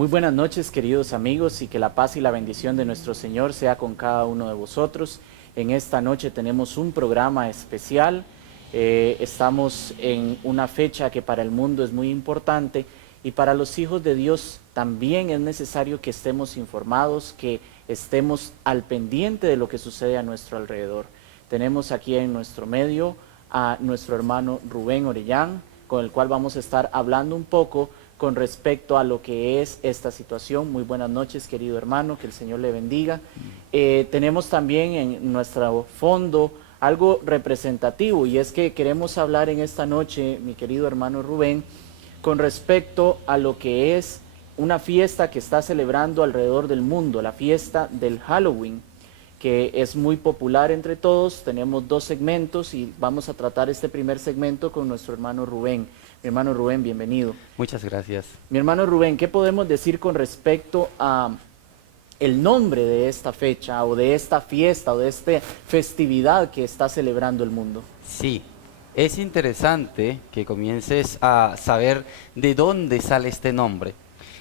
Muy buenas noches, queridos amigos, y que la paz y la bendición de nuestro Señor sea con cada uno de vosotros. En esta noche tenemos un programa especial. Estamos en una fecha que para el mundo es muy importante y para los hijos de Dios también es necesario que estemos informados, que estemos al pendiente de lo que sucede a nuestro alrededor. Tenemos aquí en nuestro medio a nuestro hermano Rubén Orellán, con el cual vamos a estar hablando un poco con respecto a lo que es esta situación. Muy buenas noches, querido hermano, que el Señor le bendiga. Tenemos también en nuestro fondo algo representativo, y es que queremos hablar en esta noche, mi querido hermano Rubén, con respecto a lo que es una fiesta que está celebrando alrededor del mundo, la fiesta del Halloween, que es muy popular entre todos. Tenemos dos segmentos y vamos a tratar este primer segmento con nuestro hermano Rubén. Mi hermano Rubén, bienvenido. Muchas gracias. Mi hermano Rubén, ¿qué podemos decir con respecto a el nombre de esta fecha o de esta fiesta o de esta festividad que está celebrando el mundo? Sí, es interesante que comiences a saber de dónde sale este nombre.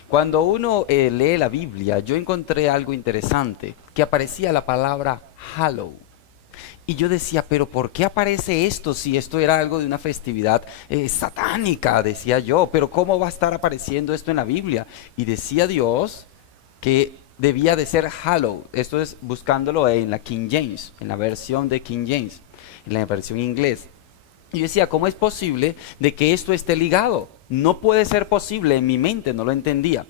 Cuando uno lee la Biblia, yo encontré algo interesante, que aparecía la palabra Hallow. Y yo decía, pero ¿por qué aparece esto si esto era algo de una festividad satánica? Decía yo, pero ¿cómo va a estar apareciendo esto en la Biblia? Y decía Dios que debía de ser Hallow. Esto es buscándolo en la King James, en la versión de King James, en la versión inglés. Y yo decía, ¿cómo es posible de que esto esté ligado? No puede ser posible, en mi mente no lo entendía.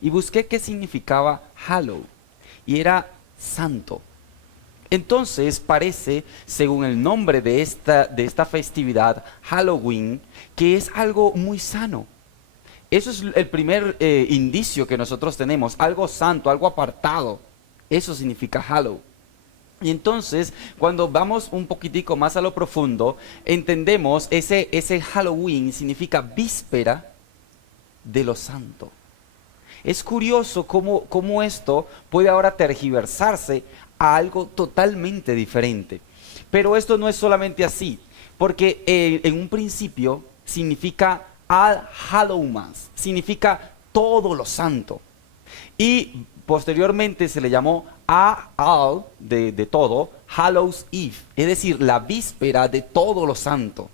Y busqué qué significaba Hallow, y era santo. Entonces parece, según el nombre de esta festividad, Halloween, que es algo muy sano. Eso es el primer indicio que nosotros tenemos, algo santo, algo apartado. Eso significa Hallow. Y entonces, cuando vamos un poquitico más a lo profundo, entendemos ese Halloween significa víspera de lo santo. Es curioso cómo esto puede ahora tergiversarse a algo totalmente diferente. Pero esto no es solamente así, porque en un principio significa Al Hallowmas, significa todo lo santo. Y posteriormente se le llamó Al, de todo, Hallows Eve, es decir, la víspera de todo lo santo.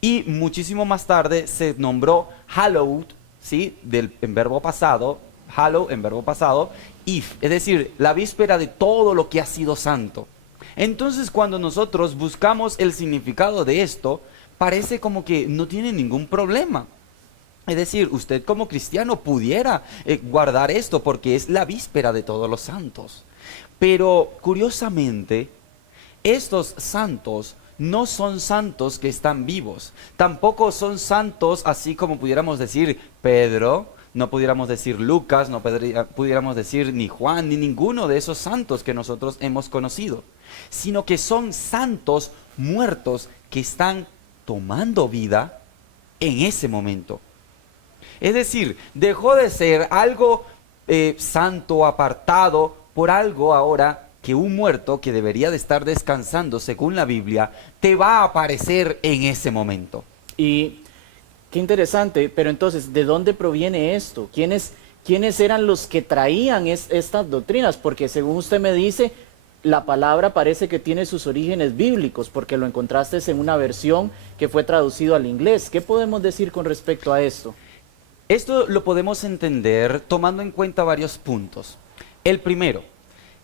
Y muchísimo más tarde se nombró Hallowed, ¿sí? En verbo pasado, Hallow en verbo pasado, Eve, es decir, la víspera de todo lo que ha sido santo. Entonces, cuando nosotros buscamos el significado de esto, parece como que no tiene ningún problema. Es decir, usted como cristiano pudiera guardar esto porque es la víspera de todos los santos. Pero, curiosamente, estos santos no son santos que están vivos. Tampoco son santos así como pudiéramos decir Pedro, no pudiéramos decir Lucas, no pudiéramos decir ni Juan, ni ninguno de esos santos que nosotros hemos conocido, sino que son santos muertos que están tomando vida en ese momento. Es decir, dejó de ser algo santo, apartado, por algo ahora que un muerto que debería de estar descansando, según la Biblia, te va a aparecer en ese momento. Y qué interesante, pero entonces, ¿de dónde proviene esto? ¿Quiénes eran los que traían estas doctrinas? Porque según usted me dice, la palabra parece que tiene sus orígenes bíblicos, porque lo encontraste en una versión que fue traducido al inglés. ¿Qué podemos decir con respecto a esto? Esto lo podemos entender tomando en cuenta varios puntos. El primero,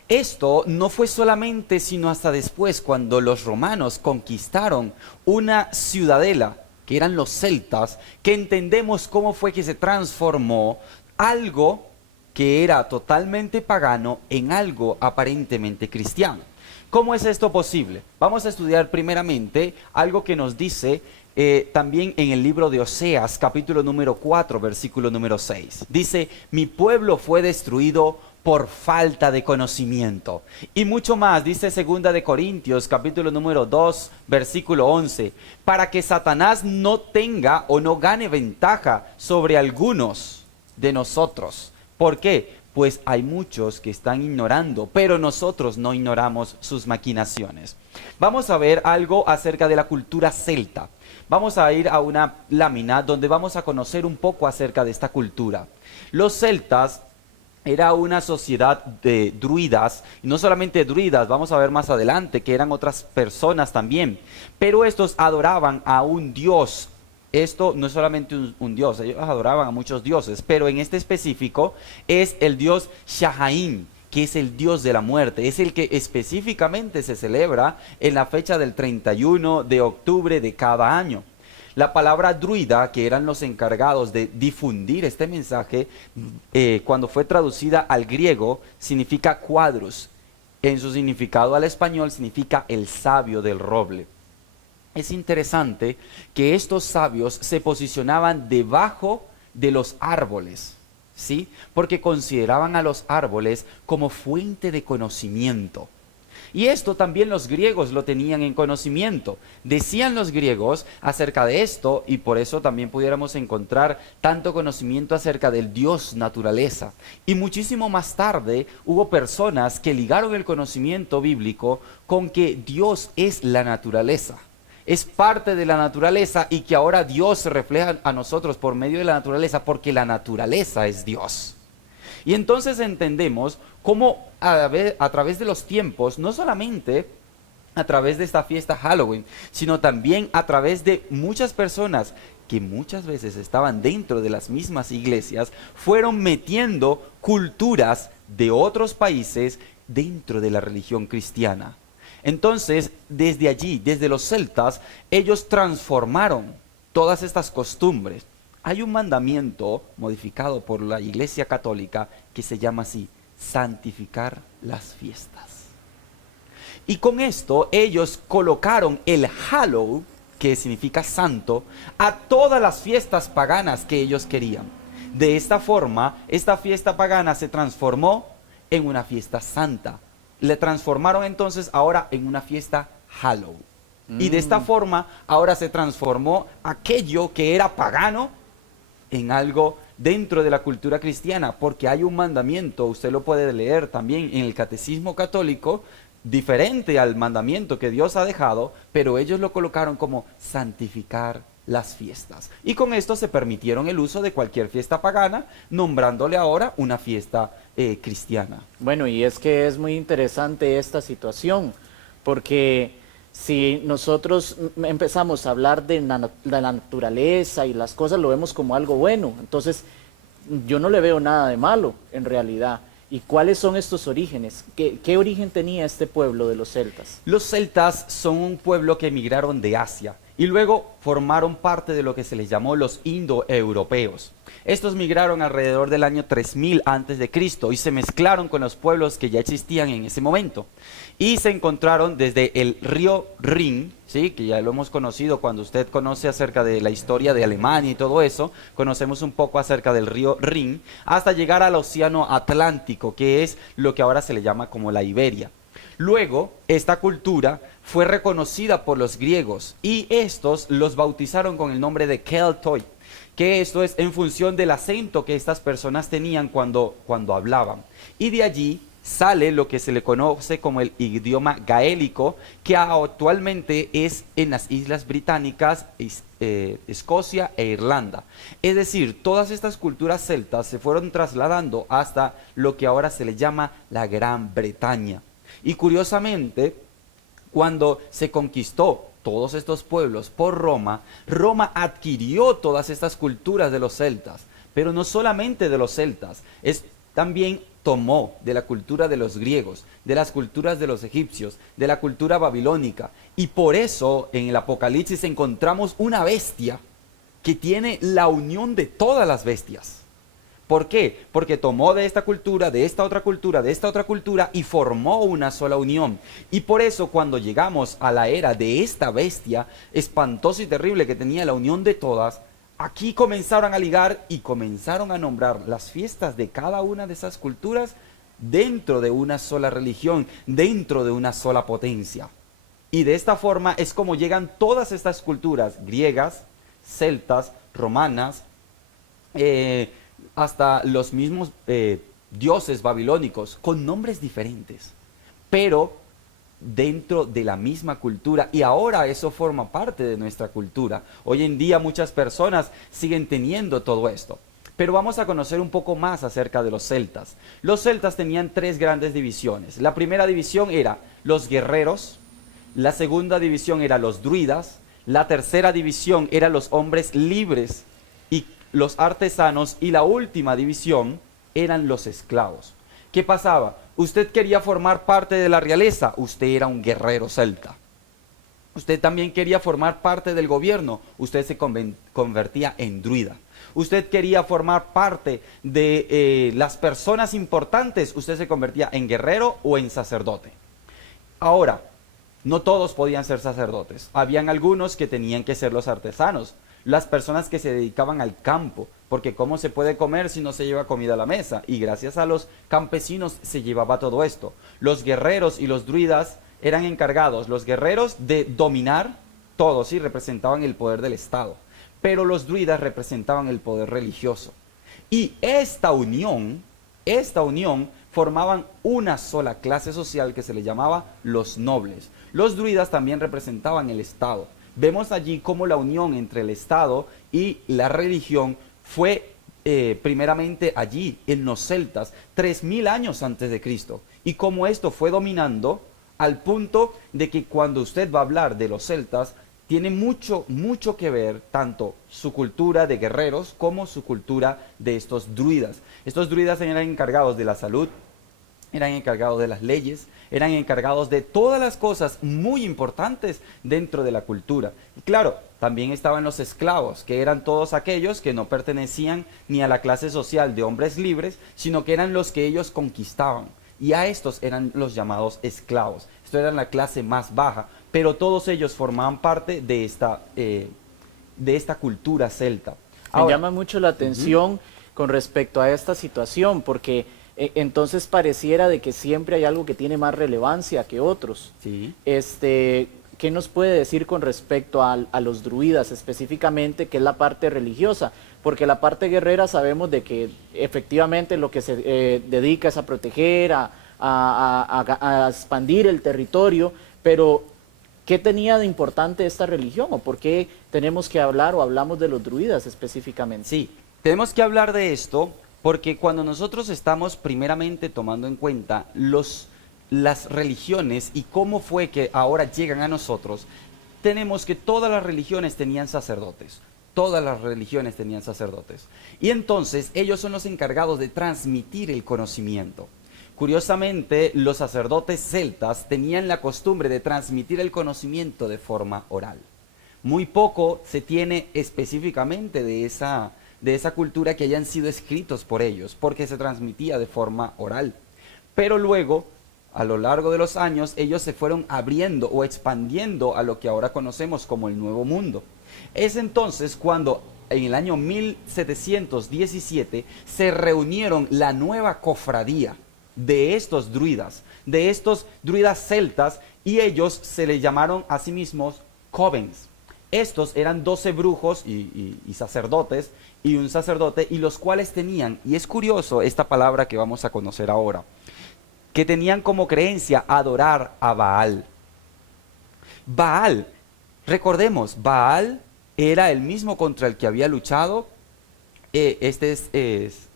esto no fue solamente sino hasta después, cuando los romanos conquistaron una ciudadela, que eran los celtas, que entendemos cómo fue que se transformó algo que era totalmente pagano en algo aparentemente cristiano. ¿Cómo es esto posible? Vamos a estudiar primeramente algo que nos dice también en el libro de Oseas, capítulo número 4, versículo número 6. Dice, mi pueblo fue destruido por falta de conocimiento. Y mucho más, dice segunda de Corintios, capítulo número 2, versículo 11, para que Satanás no tenga o no gane ventaja sobre algunos de nosotros. ¿Por qué? pues hay muchos que están ignorando, pero nosotros no ignoramos sus maquinaciones. Vamos a ver algo acerca de la cultura celta. Vamos a ir a una lámina donde vamos a conocer un poco acerca de esta cultura. Los celtas era una sociedad de druidas, y no solamente druidas, vamos a ver más adelante que eran otras personas también, pero estos adoraban a un dios. Esto no es solamente un dios, ellos adoraban a muchos dioses, pero en este específico es el dios Shahain, que es el dios de la muerte, es el que específicamente se celebra en la fecha del 31 de octubre de cada año. La palabra druida, que eran los encargados de difundir este mensaje, cuando fue traducida al griego, significa quadrus. En su significado al español significa el sabio del roble. Es interesante que estos sabios se posicionaban debajo de los árboles, ¿sí? Porque consideraban a los árboles como fuente de conocimiento. Y esto también los griegos lo tenían en conocimiento. Decían los griegos acerca de esto, y por eso también pudiéramos encontrar tanto conocimiento acerca del dios naturaleza. Y muchísimo más tarde hubo personas que ligaron el conocimiento bíblico con que Dios es la naturaleza. Es parte de la naturaleza y que ahora Dios se refleja a nosotros por medio de la naturaleza, porque la naturaleza es Dios. Y entonces entendemos cómo a través de los tiempos, no solamente a través de esta fiesta Halloween, sino también a través de muchas personas que muchas veces estaban dentro de las mismas iglesias, fueron metiendo culturas de otros países dentro de la religión cristiana. Entonces, desde allí, desde los celtas, ellos transformaron todas estas costumbres. Hay un mandamiento modificado por la Iglesia Católica que se llama así: santificar las fiestas. Y con esto ellos colocaron el Hallow, que significa santo, a todas las fiestas paganas que ellos querían. De esta forma, esta fiesta pagana se transformó en una fiesta santa. Le transformaron entonces ahora en una fiesta Hallow. Y de esta forma ahora se transformó aquello que era pagano en algo dentro de la cultura cristiana, porque hay un mandamiento, usted lo puede leer también en el Catecismo Católico, diferente al mandamiento que Dios ha dejado, pero ellos lo colocaron como santificar las fiestas. Y con esto se permitieron el uso de cualquier fiesta pagana, nombrándole ahora una fiesta cristiana. Bueno, y es que es muy interesante esta situación, porque si nosotros empezamos a hablar de la naturaleza y las cosas, lo vemos como algo bueno. Entonces, yo no le veo nada de malo, en realidad. ¿Y cuáles son estos orígenes? ¿Qué origen tenía este pueblo de los celtas? Los celtas son un pueblo que emigraron de Asia y luego formaron parte de lo que se les llamó los indoeuropeos. Estos migraron alrededor del año 3000 a.C. y se mezclaron con los pueblos que ya existían en ese momento. Y se encontraron desde el río Rin, ¿sí? Que ya lo hemos conocido cuando usted conoce acerca de la historia de Alemania y todo eso, conocemos un poco acerca del río Rin, hasta llegar al océano Atlántico, que es lo que ahora se le llama como la Iberia. Luego, esta cultura fue reconocida por los griegos y estos los bautizaron con el nombre de Keltoi, que esto es en función del acento que estas personas tenían cuando hablaban. Y de allí sale lo que se le conoce como el idioma gaélico, que actualmente es en las Islas Británicas, Escocia e Irlanda. Es decir, todas estas culturas celtas se fueron trasladando hasta lo que ahora se le llama la Gran Bretaña. Y curiosamente, cuando se conquistó todos estos pueblos por Roma, Roma adquirió todas estas culturas de los celtas, pero no solamente de los celtas, también tomó de la cultura de los griegos, de las culturas de los egipcios, de la cultura babilónica, y por eso en el Apocalipsis encontramos una bestia que tiene la unión de todas las bestias. ¿Por qué? Porque tomó de esta cultura, de esta otra cultura, de esta otra cultura y formó una sola unión. Y por eso cuando llegamos a la era de esta bestia espantosa y terrible que tenía la unión de todas, aquí comenzaron a ligar y comenzaron a nombrar las fiestas de cada una de esas culturas dentro de una sola religión, dentro de una sola potencia. Y de esta forma es como llegan todas estas culturas griegas, celtas, romanas, hasta los mismos dioses babilónicos con nombres diferentes, pero dentro de la misma cultura, y ahora eso forma parte de nuestra cultura. Hoy en día muchas personas siguen teniendo todo esto. Pero vamos a conocer un poco más acerca de los celtas. Los celtas tenían tres grandes divisiones. La primera división era los guerreros, la segunda división era los druidas, la tercera división era los hombres libres y los artesanos, y la última división eran los esclavos. ¿Qué pasaba? Usted quería formar parte de la realeza, usted era un guerrero celta. Usted también quería formar parte del gobierno, usted se convertía en druida. Usted quería formar parte de las personas importantes, usted se convertía en guerrero o en sacerdote. Ahora, no todos podían ser sacerdotes. Habían algunos que tenían que ser los artesanos, las personas que se dedicaban al campo, porque ¿cómo se puede comer si no se lleva comida a la mesa? Y gracias a los campesinos se llevaba todo esto. Los guerreros y los druidas eran encargados, los guerreros, de dominar todo, ¿sí? Representaban el poder del Estado, pero los druidas representaban el poder religioso. Y esta unión formaban una sola clase social que se le llamaba los nobles. Los druidas también representaban el Estado. Vemos allí cómo la unión entre el Estado y la religión fue primeramente allí, en los celtas, 3000 años antes de Cristo. Y cómo esto fue dominando al punto de que cuando usted va a hablar de los celtas, tiene mucho que ver tanto su cultura de guerreros como su cultura de estos druidas. Estos druidas eran encargados de la salud, eran encargados de las leyes, eran encargados de todas las cosas muy importantes dentro de la cultura. Y claro, también estaban los esclavos, que eran todos aquellos que no pertenecían ni a la clase social de hombres libres, sino que eran los que ellos conquistaban. Y a estos eran los llamados esclavos. Esto era la clase más baja, pero todos ellos formaban parte de esta cultura celta. Me llama mucho la atención con respecto a esta situación, porque entonces pareciera de que siempre hay algo que tiene más relevancia que otros. Sí. ¿Qué nos puede decir con respecto a los druidas específicamente, que es la parte religiosa? Porque la parte guerrera sabemos de que efectivamente lo que se dedica es a proteger, a expandir el territorio, pero ¿qué tenía de importante esta religión? ¿O por qué tenemos que hablar o hablamos de los druidas específicamente? Sí, tenemos que hablar de esto porque cuando nosotros estamos primeramente tomando en cuenta las religiones y cómo fue que ahora llegan a nosotros, tenemos que todas las religiones tenían sacerdotes. Todas las religiones tenían sacerdotes. Y entonces ellos son los encargados de transmitir el conocimiento. Curiosamente, los sacerdotes celtas tenían la costumbre de transmitir el conocimiento de forma oral. Muy poco se tiene específicamente de esa cultura que hayan sido escritos por ellos, porque se transmitía de forma oral. Pero luego, a lo largo de los años, ellos se fueron abriendo o expandiendo a lo que ahora conocemos como el Nuevo Mundo. Es entonces cuando en el año 1717 se reunieron la nueva cofradía de estos druidas celtas, y ellos se les llamaron a sí mismos covens. Estos eran 12 brujos y sacerdotes y un sacerdote, y los cuales tenían, y es curioso esta palabra que vamos a conocer ahora, que tenían como creencia adorar a Baal. Baal, recordemos, Baal era el mismo contra el que había luchado este es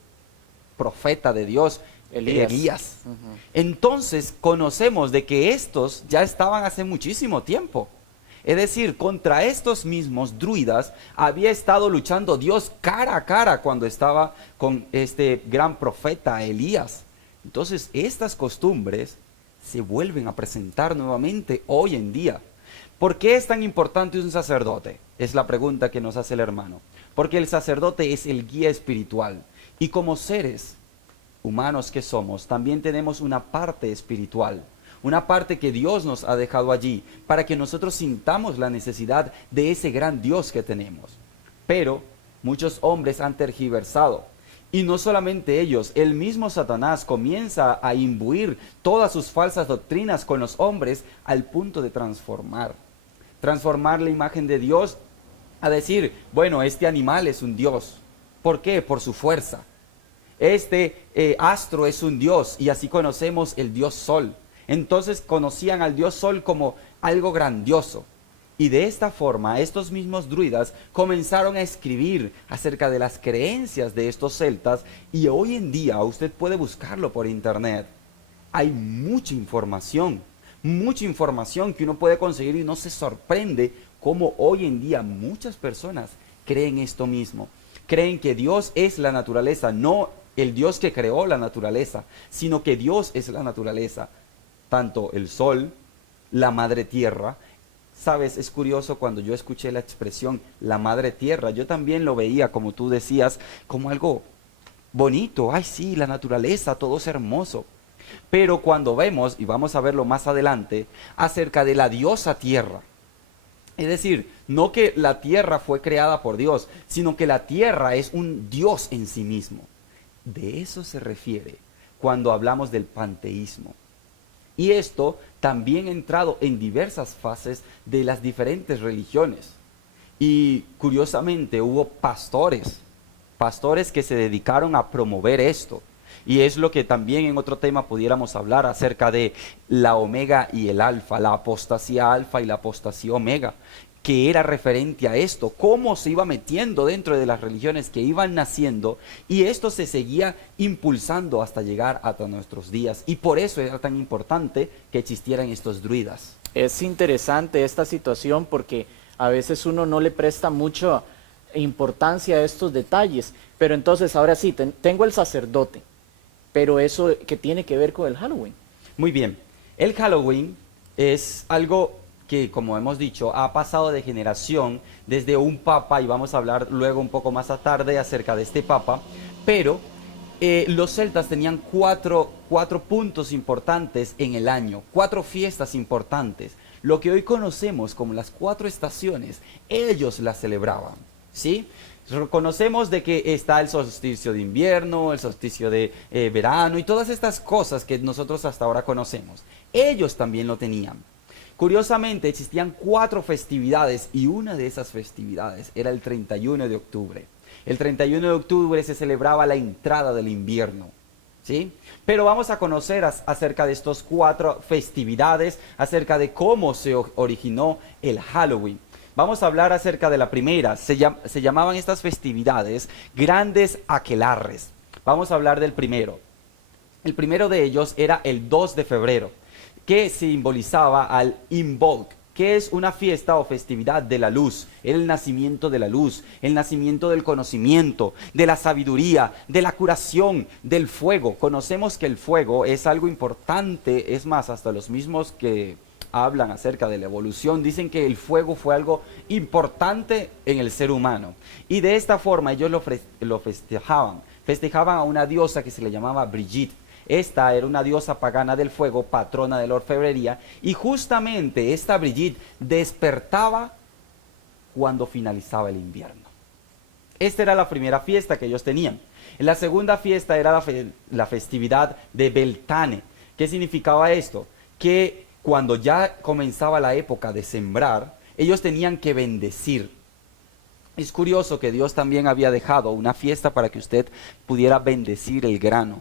profeta de Dios, Elías. Entonces conocemos de que estos ya estaban hace muchísimo tiempo. Es decir, contra estos mismos druidas había estado luchando Dios cara a cara cuando estaba con este gran profeta Elías. Entonces estas costumbres se vuelven a presentar nuevamente hoy en día. ¿Por qué es tan importante un sacerdote? Es la pregunta que nos hace el hermano. Porque el sacerdote es el guía espiritual. Y como seres humanos que somos, también tenemos una parte espiritual. Una parte que Dios nos ha dejado allí para que nosotros sintamos la necesidad de ese gran Dios que tenemos. Pero muchos hombres han tergiversado. Y no solamente ellos, el mismo Satanás comienza a imbuir todas sus falsas doctrinas con los hombres al punto de transformar la imagen de Dios a decir, bueno, este animal es un Dios. ¿Por qué? Por su fuerza. Este astro es un dios y así conocemos el dios Sol. Entonces conocían al dios Sol como algo grandioso. Y de esta forma, estos mismos druidas comenzaron a escribir acerca de las creencias de estos celtas y hoy en día usted puede buscarlo por internet. Hay mucha información que uno puede conseguir y uno se sorprende cómo hoy en día muchas personas creen esto mismo. Creen que Dios es la naturaleza, no el Dios que creó la naturaleza, sino que Dios es la naturaleza. Tanto el sol, la madre tierra. Sabes, es curioso cuando yo escuché la expresión la madre tierra, yo también lo veía, como tú decías, como algo bonito. Ay, sí, la naturaleza, todo es hermoso. Pero cuando vemos, y vamos a verlo más adelante, acerca de la diosa tierra, es decir, no que la tierra fue creada por Dios, sino que la tierra es un Dios en sí mismo. De eso se refiere cuando hablamos del panteísmo. Y esto también ha entrado en diversas fases de las diferentes religiones. Y curiosamente hubo pastores que se dedicaron a promover esto. Y es lo que también en otro tema pudiéramos hablar acerca de la omega y el alfa, la apostasía alfa y la apostasía omega, que era referente a esto, cómo se iba metiendo dentro de las religiones que iban naciendo y esto se seguía impulsando hasta llegar hasta nuestros días. Y por eso era tan importante que existieran estos druidas. Es interesante esta situación porque a veces uno no le presta mucha importancia a estos detalles, pero entonces ahora sí, tengo el sacerdote, pero eso que tiene que ver con el Halloween. Muy bien, el Halloween es algo que, como hemos dicho, ha pasado de generación desde un papa, y vamos a hablar luego un poco más a tarde acerca de este papa, pero los celtas tenían cuatro puntos importantes en el año, 4 fiestas importantes. Lo que hoy conocemos como las 4 estaciones, ellos las celebraban, ¿sí? Conocemos de que está el solsticio de invierno, el solsticio de verano y todas estas cosas que nosotros hasta ahora conocemos. Ellos también lo tenían. Curiosamente existían 4 festividades y una de esas festividades era el 31 de octubre. El 31 de octubre se celebraba la entrada del invierno, ¿sí? Pero vamos a conocer acerca de estas 4 festividades, acerca de cómo se originó el Halloween. Vamos a hablar acerca de la primera. Se llamaban estas festividades grandes aquelarres. Vamos a hablar del primero. El primero de ellos era el 2 de febrero. Que simbolizaba al Imbolc, que es una fiesta o festividad de la luz, el nacimiento de la luz, el nacimiento del conocimiento, de la sabiduría, de la curación, del fuego. Conocemos que el fuego es algo importante, es más, hasta los mismos que hablan acerca de la evolución dicen que el fuego fue algo importante en el ser humano. Y de esta forma ellos lo festejaban a una diosa que se le llamaba Brigitte. Esta era una diosa pagana del fuego, patrona de la orfebrería, y justamente esta Brigitte despertaba cuando finalizaba el invierno. Esta era la primera fiesta que ellos tenían. La segunda fiesta era la festividad de Beltane. ¿Qué significaba esto? Que cuando ya comenzaba la época de sembrar, ellos tenían que bendecir. Es curioso que Dios también había dejado una fiesta para que usted pudiera bendecir el grano.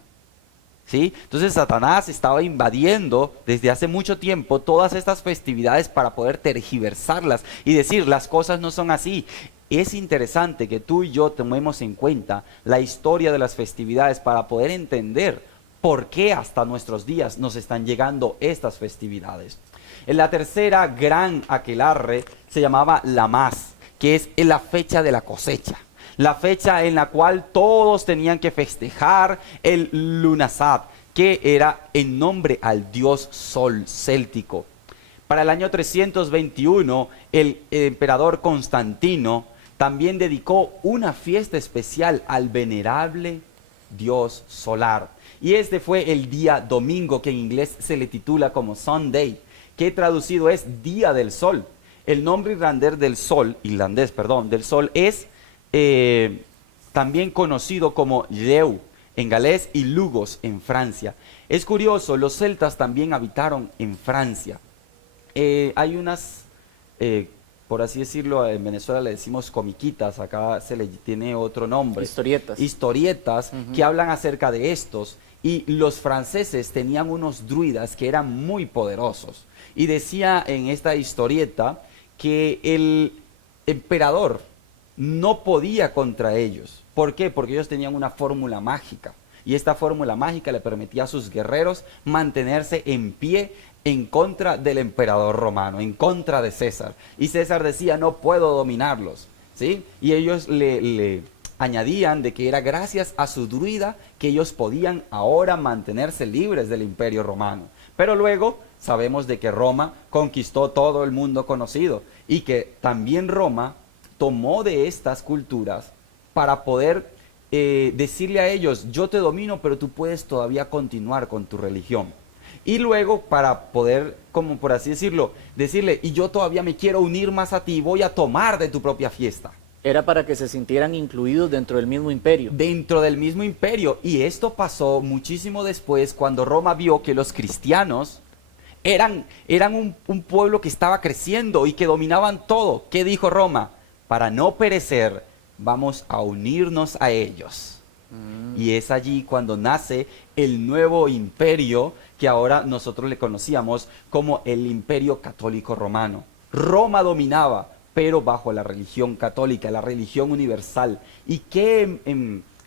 ¿Sí? Entonces Satanás estaba invadiendo desde hace mucho tiempo todas estas festividades para poder tergiversarlas y decir las cosas no son así. Es interesante que tú y yo tomemos en cuenta la historia de las festividades para poder entender por qué hasta nuestros días nos están llegando estas festividades. En la tercera gran aquelarre se llamaba Lamás, que es la fecha de la cosecha. La fecha en la cual todos tenían que festejar el Lughnasadh, que era en nombre al dios Sol céltico. Para el año 321, el emperador Constantino también dedicó una fiesta especial al venerable dios solar. Y este fue el día domingo, que en inglés se le titula como Sunday, que traducido es Día del Sol. El nombre irlandés del sol es también conocido como Lleu en galés y Lugos en Francia. Es curioso, los celtas también habitaron en Francia. Hay unas por así decirlo, en Venezuela le decimos comiquitas, acá se le tiene otro nombre. Historietas. Historietas que hablan acerca de estos. Y los franceses tenían unos druidas que eran muy poderosos. Y decía en esta historieta que el emperador no podía contra ellos. ¿Por qué? Porque ellos tenían una fórmula mágica. Y esta fórmula mágica le permitía a sus guerreros mantenerse en pie en contra del emperador romano, en contra de César. Y César decía, no puedo dominarlos, ¿sí? Y ellos le añadían de que era gracias a su druida que ellos podían ahora mantenerse libres del imperio romano. Pero luego sabemos de que Roma conquistó todo el mundo conocido y que también Roma tomó de estas culturas para poder decirle a ellos, yo te domino, pero tú puedes todavía continuar con tu religión. Y luego para poder, como por así decirlo, decirle, y yo todavía me quiero unir más a ti, voy a tomar de tu propia fiesta. Era para que se sintieran incluidos dentro del mismo imperio. Dentro del mismo imperio. Y esto pasó muchísimo después cuando Roma vio que los cristianos eran un pueblo que estaba creciendo y que dominaban todo. ¿Qué dijo Roma? Para no perecer, vamos a unirnos a ellos. Y es allí cuando nace el nuevo imperio que ahora nosotros le conocíamos como el Imperio Católico Romano. Roma dominaba, pero bajo la religión católica, la religión universal. ¿Y qué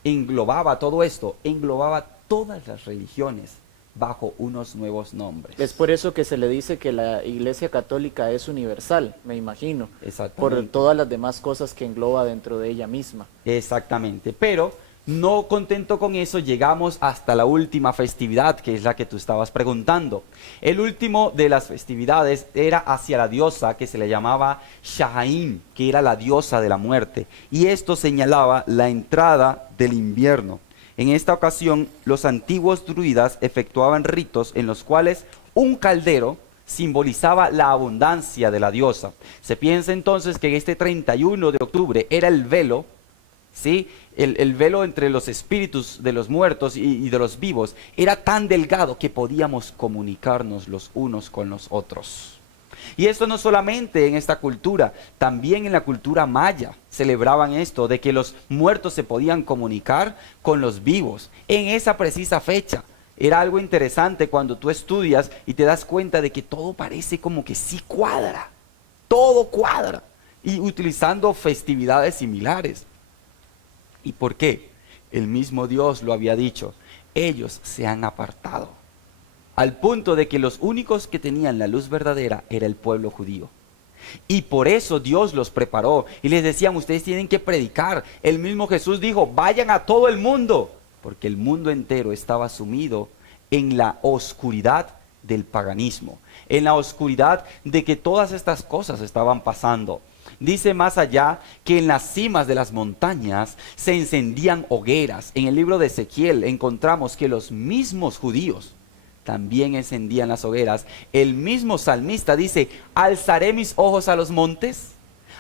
englobaba todo esto? Englobaba todas las religiones bajo unos nuevos nombres. Es por eso que se le dice que la Iglesia Católica es universal, me imagino. Exactamente. Por todas las demás cosas que engloba dentro de ella misma. Exactamente, pero no contento con eso, llegamos hasta la última festividad, que es la que tú estabas preguntando. El último de las festividades era hacia la diosa que se le llamaba Shahain, que era la diosa de la muerte. Y esto señalaba la entrada del invierno. En esta ocasión, los antiguos druidas efectuaban ritos en los cuales un caldero simbolizaba la abundancia de la diosa. Se piensa entonces que este 31 de octubre era el velo, ¿sí? El velo entre los espíritus de los muertos y de los vivos era tan delgado que podíamos comunicarnos los unos con los otros. Y esto no solamente en esta cultura, también en la cultura maya celebraban esto, de que los muertos se podían comunicar con los vivos en esa precisa fecha. Era algo interesante cuando tú estudias y te das cuenta de que todo parece como que sí cuadra, todo cuadra, y utilizando festividades similares. ¿Y por qué? El mismo Dios lo había dicho, ellos se han apartado, al punto de que los únicos que tenían la luz verdadera era el pueblo judío. Y por eso Dios los preparó y les decían, ustedes tienen que predicar. El mismo Jesús dijo, vayan a todo el mundo, porque el mundo entero estaba sumido en la oscuridad del paganismo, en la oscuridad de que todas estas cosas estaban pasando. Dice más allá que en las cimas de las montañas se encendían hogueras. En el libro de Ezequiel encontramos que los mismos judíos también encendían las hogueras. El mismo salmista dice, alzaré mis ojos a los montes.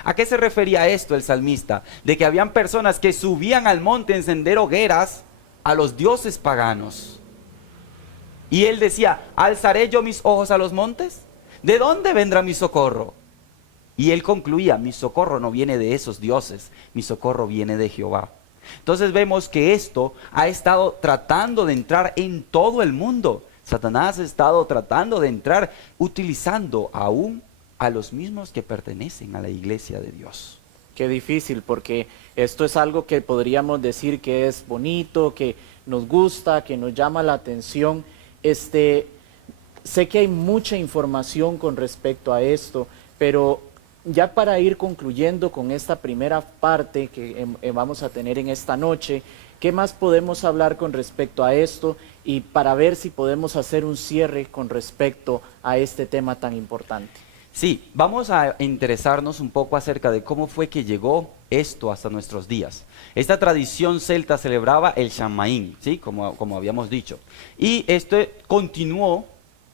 ¿A qué se refería esto el salmista? De que habían personas que subían al monte a encender hogueras a los dioses paganos. Y él decía, ¿alzaré yo mis ojos a los montes? ¿De dónde vendrá mi socorro? Y él concluía, mi socorro no viene de esos dioses, mi socorro viene de Jehová. Entonces vemos que esto ha estado tratando de entrar en todo el mundo. Satanás ha estado tratando de entrar utilizando aún a los mismos que pertenecen a la iglesia de Dios. Qué difícil, porque esto es algo que podríamos decir que es bonito, que nos gusta, que nos llama la atención. Sé que hay mucha información con respecto a esto, pero ya para ir concluyendo con esta primera parte que vamos a tener en esta noche, ¿qué más podemos hablar con respecto a esto? Y para ver si podemos hacer un cierre con respecto a este tema tan importante. Sí, vamos a interesarnos un poco acerca de cómo fue que llegó esto hasta nuestros días. Esta tradición celta celebraba el Samhain, ¿sí? Como habíamos dicho. Y este continuó,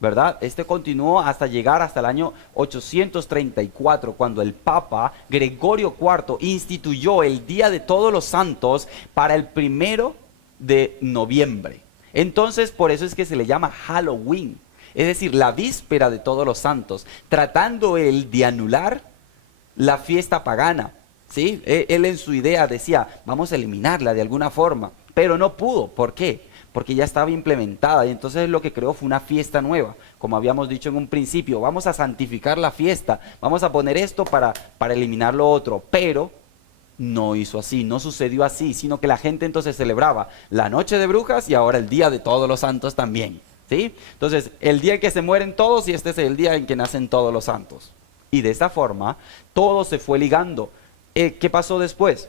¿verdad? Este continuó hasta llegar hasta el año 834, cuando el Papa Gregorio IV instituyó el Día de Todos los Santos para el 1 de noviembre. Entonces, por eso es que se le llama Halloween, es decir, la víspera de Todos los Santos, tratando él de anular la fiesta pagana, ¿sí? Él en su idea decía, vamos a eliminarla de alguna forma, pero no pudo. ¿Por qué? Porque ya estaba implementada y entonces lo que creó fue una fiesta nueva. Como habíamos dicho en un principio, vamos a santificar la fiesta, vamos a poner esto para eliminar lo otro, pero no hizo así, no sucedió así, sino que la gente entonces celebraba la noche de brujas y ahora el día de todos los santos también, ¿sí? Entonces, el día en que se mueren todos y este es el día en que nacen todos los santos. Y de esta forma, todo se fue ligando. ¿Qué pasó después?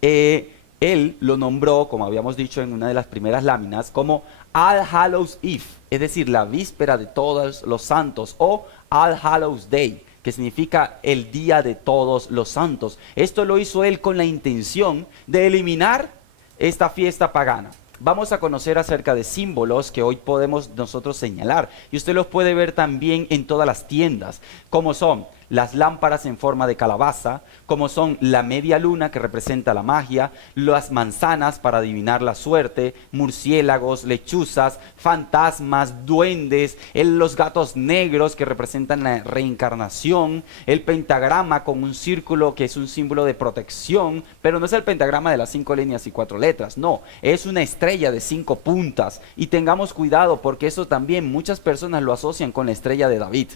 Él lo nombró, como habíamos dicho en una de las primeras láminas, como All Hallows Eve, es decir, la víspera de todos los santos, o All Hallows Day, que significa el día de todos los santos. Esto lo hizo él con la intención de eliminar esta fiesta pagana. Vamos a conocer acerca de símbolos que hoy podemos nosotros señalar. Y usted los puede ver también en todas las tiendas, como son las lámparas en forma de calabaza, como son la media luna que representa la magia, las manzanas para adivinar la suerte, murciélagos, lechuzas, fantasmas, duendes, los gatos negros que representan la reencarnación, el pentagrama con un círculo que es un símbolo de protección, pero no es el pentagrama de las 5 líneas y 4 letras, no, es una estrella de 5 puntas. Y tengamos cuidado porque eso también muchas personas lo asocian con la estrella de David.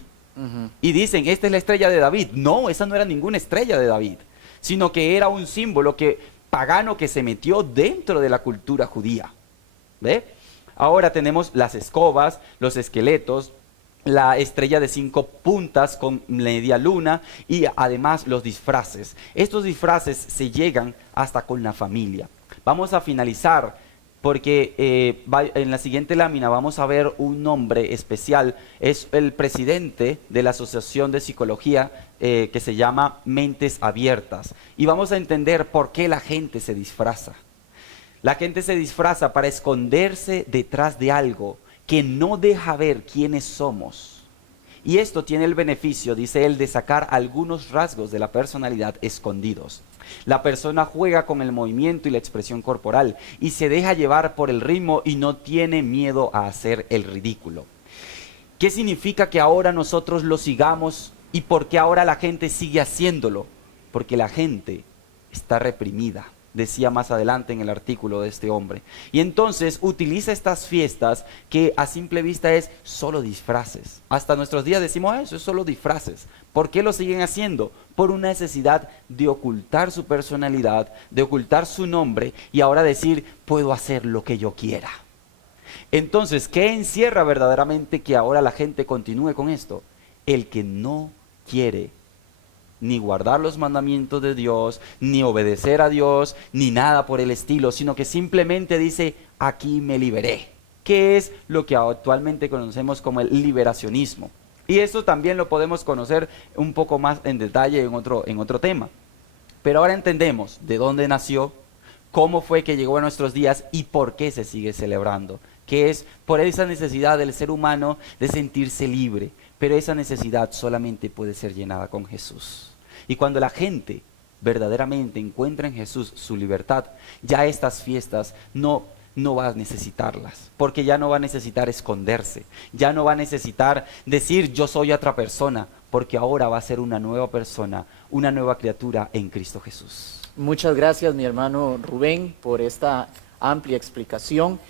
Y dicen, esta es la estrella de David. No, esa no era ninguna estrella de David, sino que era un símbolo pagano que se metió dentro de la cultura judía. ¿Ve? Ahora tenemos las escobas, los esqueletos, la estrella de 5 puntas con media luna y además los disfraces. Estos disfraces se llegan hasta con la familia. Vamos a finalizar porque en la siguiente lámina vamos a ver un nombre especial. Es el presidente de la Asociación de Psicología que se llama Mentes Abiertas. Y vamos a entender por qué la gente se disfraza. La gente se disfraza para esconderse detrás de algo que no deja ver quiénes somos. Y esto tiene el beneficio, dice él, de sacar algunos rasgos de la personalidad escondidos. La persona juega con el movimiento y la expresión corporal y se deja llevar por el ritmo y no tiene miedo a hacer el ridículo. ¿Qué significa que ahora nosotros lo sigamos y por qué ahora la gente sigue haciéndolo? Porque la gente está reprimida, decía más adelante en el artículo de este hombre. Y entonces utiliza estas fiestas que a simple vista es solo disfraces. Hasta nuestros días decimos eso, es solo disfraces. ¿Por qué lo siguen haciendo? Por una necesidad de ocultar su personalidad, de ocultar su nombre y ahora decir, puedo hacer lo que yo quiera. Entonces, ¿qué encierra verdaderamente que ahora la gente continúe con esto? El que no quiere ni guardar los mandamientos de Dios, ni obedecer a Dios, ni nada por el estilo, sino que simplemente dice, aquí me liberé, que es lo que actualmente conocemos como el liberacionismo. Y eso también lo podemos conocer un poco más en detalle en otro tema. Pero ahora entendemos de dónde nació, cómo fue que llegó a nuestros días y por qué se sigue celebrando, que es por esa necesidad del ser humano de sentirse libre. Pero esa necesidad solamente puede ser llenada con Jesús. Y cuando la gente verdaderamente encuentra en Jesús su libertad, ya estas fiestas no va a necesitarlas, porque ya no va a necesitar esconderse, ya no va a necesitar decir yo soy otra persona, porque ahora va a ser una nueva persona, una nueva criatura en Cristo Jesús. Muchas gracias, mi hermano Rubén, por esta amplia explicación.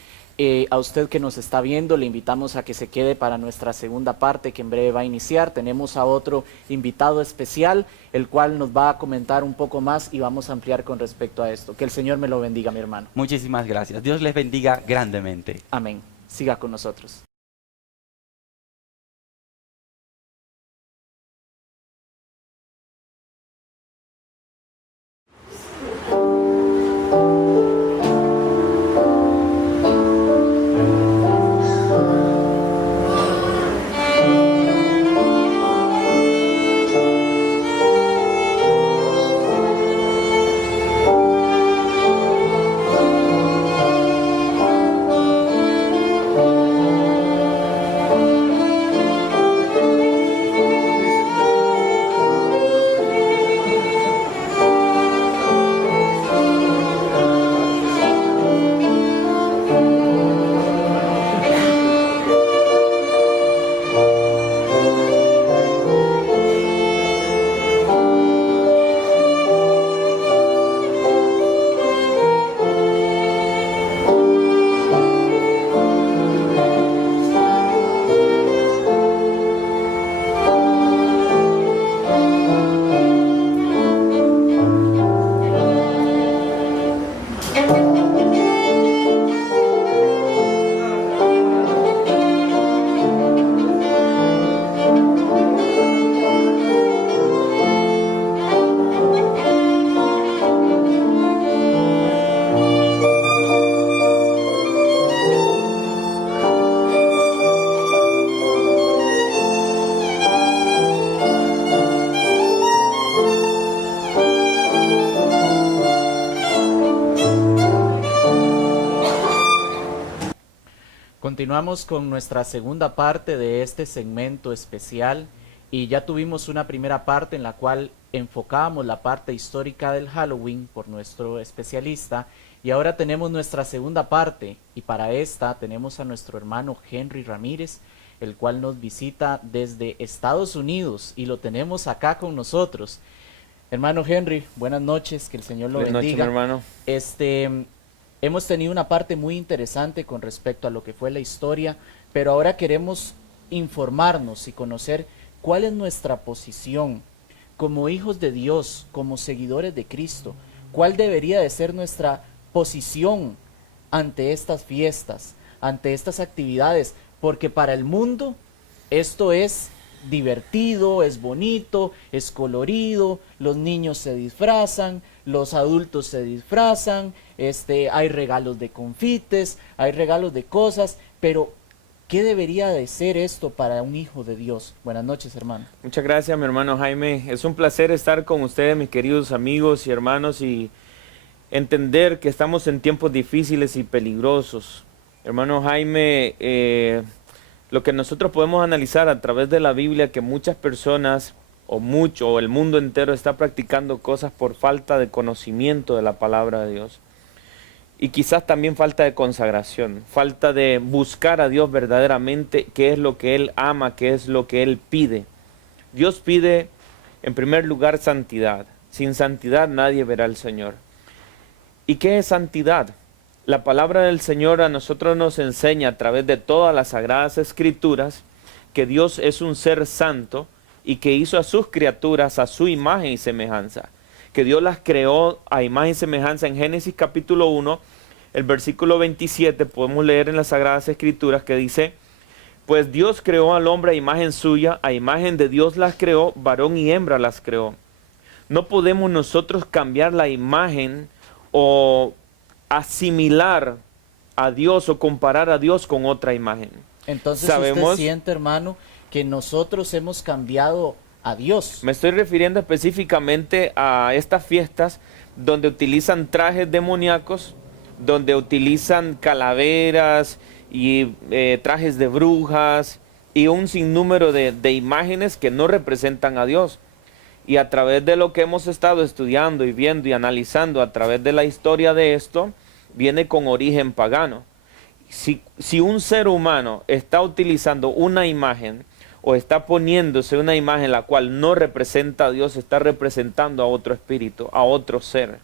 A usted que nos está viendo, le invitamos a que se quede para nuestra segunda parte que en breve va a iniciar. Tenemos a otro invitado especial, el cual nos va a comentar un poco más y vamos a ampliar con respecto a esto. Que el Señor me lo bendiga, mi hermano. Muchísimas gracias. Dios les bendiga grandemente. Amén. Siga con nosotros. continuamos con nuestra segunda parte de este segmento especial y ya tuvimos una primera parte en la cual enfocábamos la parte histórica del Halloween por nuestro especialista y ahora tenemos nuestra segunda parte y para esta tenemos a nuestro hermano Henry Ramírez, el cual nos visita desde Estados Unidos y lo tenemos acá con nosotros. Hermano Henry, buenas noches, que el Señor lo bendiga. Buenas noches, mi hermano. Hemos tenido una parte muy interesante con respecto a lo que fue la historia, pero ahora queremos informarnos y conocer cuál es nuestra posición como hijos de Dios, como seguidores de Cristo. ¿Cuál debería de ser nuestra posición ante estas fiestas, ante estas actividades? Porque para el mundo esto es divertido, es bonito, es colorido, los niños se disfrazan, los adultos se disfrazan, hay regalos de confites, hay regalos de cosas, pero ¿qué debería de ser esto para un hijo de Dios? Buenas noches, hermano. Muchas gracias, mi hermano Jaime. Es un placer estar con ustedes, mis queridos amigos y hermanos, y entender que estamos en tiempos difíciles y peligrosos. Hermano Jaime, lo que nosotros podemos analizar a través de la Biblia, que muchas personas o el mundo entero está practicando cosas por falta de conocimiento de la palabra de Dios. Y quizás también falta de consagración, falta de buscar a Dios verdaderamente, qué es lo que Él ama, qué es lo que Él pide. Dios pide, en primer lugar, santidad. Sin santidad nadie verá al Señor. ¿Y qué es santidad? La palabra del Señor a nosotros nos enseña a través de todas las sagradas escrituras que Dios es un ser santo y que hizo a sus criaturas a su imagen y semejanza. Que Dios las creó a imagen y semejanza. En Génesis capítulo 1, el versículo 27, podemos leer en las sagradas escrituras que dice: pues Dios creó al hombre a imagen suya, a imagen de Dios las creó, varón y hembra las creó. No podemos nosotros cambiar la imagen o asimilar a Dios o comparar a Dios con otra imagen. Entonces usted siente, hermano, que nosotros hemos cambiado a Dios. Me estoy refiriendo específicamente a estas fiestas donde utilizan trajes demoníacos, donde utilizan calaveras y trajes de brujas y un sinnúmero de imágenes que no representan a Dios. Y a través de lo que hemos estado estudiando y viendo y analizando a través de la historia de esto, viene con origen pagano. Si un ser humano está utilizando una imagen o está poniéndose una imagen la cual no representa a Dios, está representando a otro espíritu, a otro ser.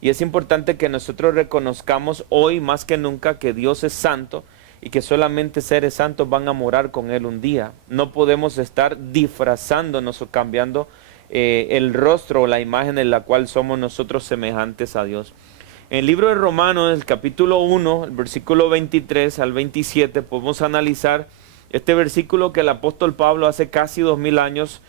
Y es importante que nosotros reconozcamos hoy más que nunca que Dios es santo y que solamente seres santos van a morar con Él un día. No podemos estar disfrazándonos o cambiando el rostro o la imagen en la cual somos nosotros semejantes a Dios. En el libro de Romanos, el capítulo 1, el versículo 23 al 27, podemos analizar este versículo que el apóstol Pablo hace casi 2000 años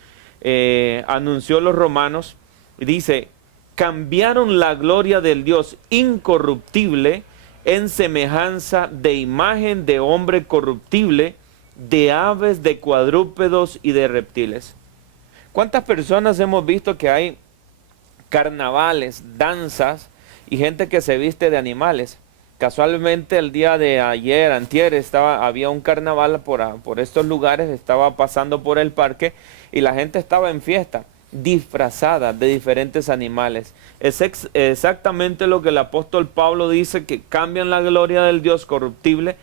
anunció a los romanos. Y dice: cambiaron la gloria del Dios incorruptible en semejanza de imagen de hombre corruptible, de aves, de cuadrúpedos y de reptiles. ¿Cuántas personas hemos visto que hay carnavales, danzas y gente que se viste de animales? Casualmente el día de ayer, antier, había un carnaval por estos lugares, estaba pasando por el parque y la gente estaba en fiesta, disfrazada de diferentes animales. Es exactamente lo que el apóstol Pablo dice, que cambian la gloria del Dios corruptible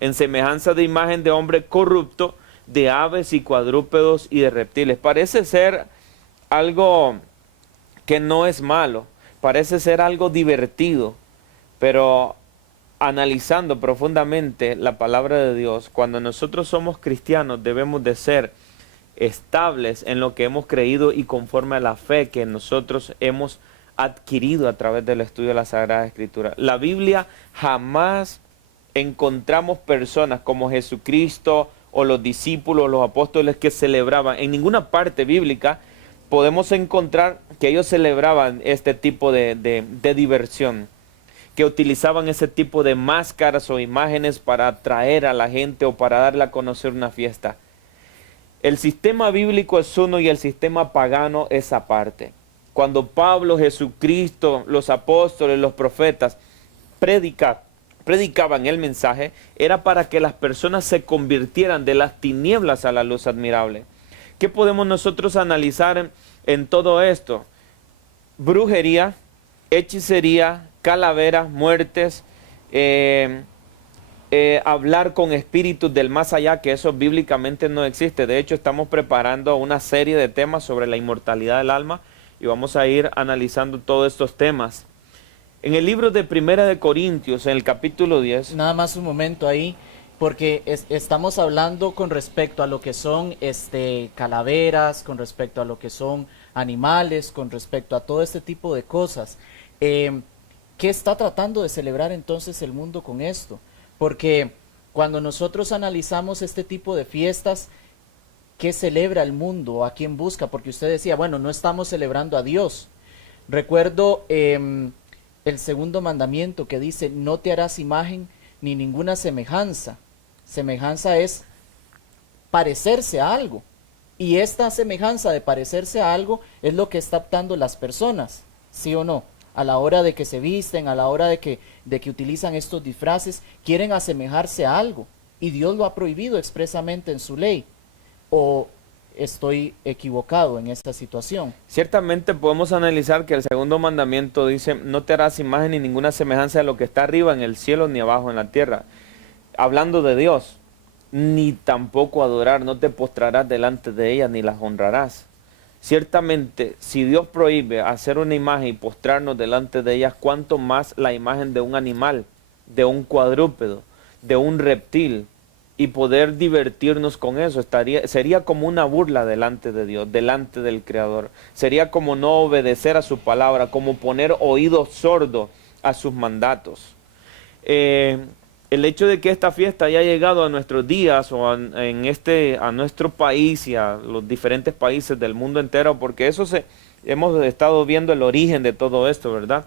en semejanza de imagen de hombre corrupto, de aves y cuadrúpedos y de reptiles. Parece ser algo que no es malo, parece ser algo divertido, pero analizando profundamente la palabra de Dios, cuando nosotros somos cristianos debemos de ser estables en lo que hemos creído y conforme a la fe que nosotros hemos adquirido a través del estudio de la Sagrada Escritura. La Biblia jamás encontramos personas como Jesucristo o los discípulos, los apóstoles que celebraban. En ninguna parte bíblica podemos encontrar que ellos celebraban este tipo de diversión, que utilizaban ese tipo de máscaras o imágenes para atraer a la gente o para darle a conocer una fiesta. El sistema bíblico es uno y el sistema pagano es aparte. Cuando Pablo, Jesucristo, los apóstoles, los profetas predican predicaban el mensaje, era para que las personas se convirtieran de las tinieblas a la luz admirable. ¿Qué podemos nosotros analizar en todo esto? Brujería, hechicería, calaveras, muertes, hablar con espíritus del más allá, que eso bíblicamente no existe. De hecho, estamos preparando una serie de temas sobre la inmortalidad del alma y vamos a ir analizando todos estos temas. En el libro de Primera de Corintios, en el capítulo 10... Nada más un momento ahí, porque estamos hablando con respecto a lo que son calaveras, con respecto a lo que son animales, con respecto a todo este tipo de cosas. ¿Qué está tratando de celebrar entonces el mundo con esto? Porque cuando nosotros analizamos este tipo de fiestas, ¿qué celebra el mundo? ¿A quién busca? Porque usted decía, bueno, no estamos celebrando a Dios. Recuerdo el segundo mandamiento que dice, no te harás imagen ni ninguna semejanza. Semejanza es parecerse a algo. Y esta semejanza de parecerse a algo es lo que está optando las personas, ¿sí o no? A la hora de que se visten, a la hora de que utilizan estos disfraces, quieren asemejarse a algo. Y Dios lo ha prohibido expresamente en su ley. ¿O estoy equivocado en esta situación? Ciertamente podemos analizar que el segundo mandamiento dice, no te harás imagen ni ninguna semejanza de lo que está arriba en el cielo ni abajo en la tierra. Hablando de Dios, ni tampoco adorar, no te postrarás delante de ella ni las honrarás. Ciertamente, si Dios prohíbe hacer una imagen y postrarnos delante de ellas, cuánto más la imagen de un animal, de un cuadrúpedo, de un reptil, y poder divertirnos con eso, sería como una burla delante de Dios, delante del Creador. Sería como no obedecer a su palabra, como poner oídos sordos a sus mandatos. El hecho de que esta fiesta haya llegado a nuestros días o a nuestro país y a los diferentes países del mundo entero, porque hemos estado viendo el origen de todo esto, ¿verdad?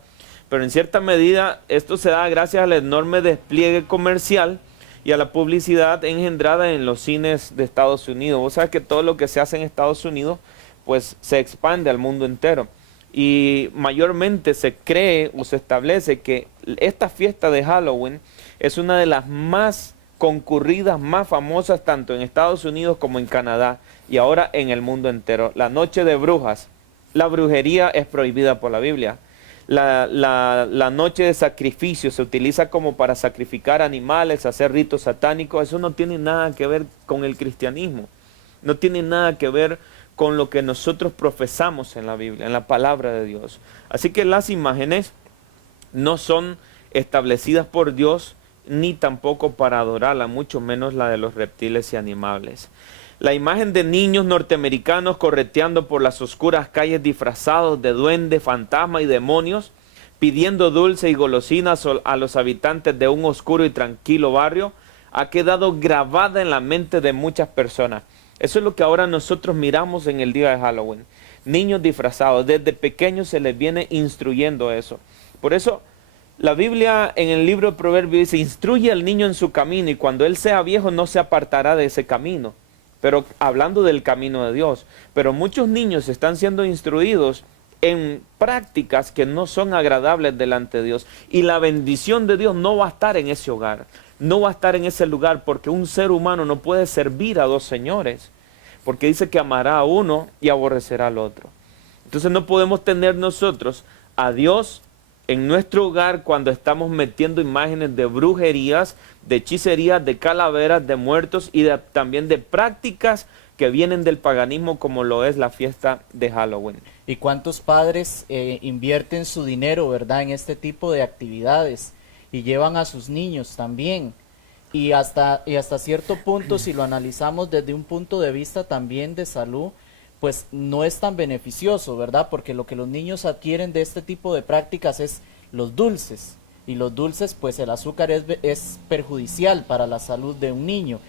Pero en cierta medida esto se da gracias al enorme despliegue comercial y a la publicidad engendrada en los cines de Estados Unidos. Vos sabés que todo lo que se hace en Estados Unidos pues se expande al mundo entero. Y mayormente se cree o se establece que esta fiesta de Halloween es una de las más concurridas, más famosas tanto en Estados Unidos como en Canadá y ahora en el mundo entero. La noche de brujas, la brujería es prohibida por la Biblia. La noche de sacrificio se utiliza como para sacrificar animales, hacer ritos satánicos. Eso no tiene nada que ver con el cristianismo. No tiene nada que ver con lo que nosotros profesamos en la Biblia, en la palabra de Dios. Así que las imágenes no son establecidas por Dios, ni tampoco para adorarla, mucho menos la de los reptiles y animales. La imagen de niños norteamericanos correteando por las oscuras calles disfrazados de duendes, fantasmas y demonios, pidiendo dulce y golosinas a los habitantes de un oscuro y tranquilo barrio, ha quedado grabada en la mente de muchas personas. Eso es lo que ahora nosotros miramos en el día de Halloween. Niños disfrazados, desde pequeños se les viene instruyendo eso. Por eso la Biblia en el libro de Proverbios dice, instruye al niño en su camino y cuando él sea viejo no se apartará de ese camino. Pero hablando del camino de Dios. Pero muchos niños están siendo instruidos en prácticas que no son agradables delante de Dios. Y la bendición de Dios no va a estar en ese hogar. No va a estar en ese lugar porque un ser humano no puede servir a dos señores. Porque dice que amará a uno y aborrecerá al otro. Entonces no podemos tener nosotros a Dios en nuestro hogar cuando estamos metiendo imágenes de brujerías, de hechicerías, de calaveras, de muertos y también de prácticas que vienen del paganismo como lo es la fiesta de Halloween. ¿Y cuántos padres invierten su dinero, verdad, en este tipo de actividades y llevan a sus niños también? Y hasta cierto punto, si lo analizamos desde un punto de vista también de salud, pues no es tan beneficioso, ¿verdad? Porque lo que los niños adquieren de este tipo de prácticas es los dulces. Y los dulces, pues el azúcar es perjudicial para la salud de un niño.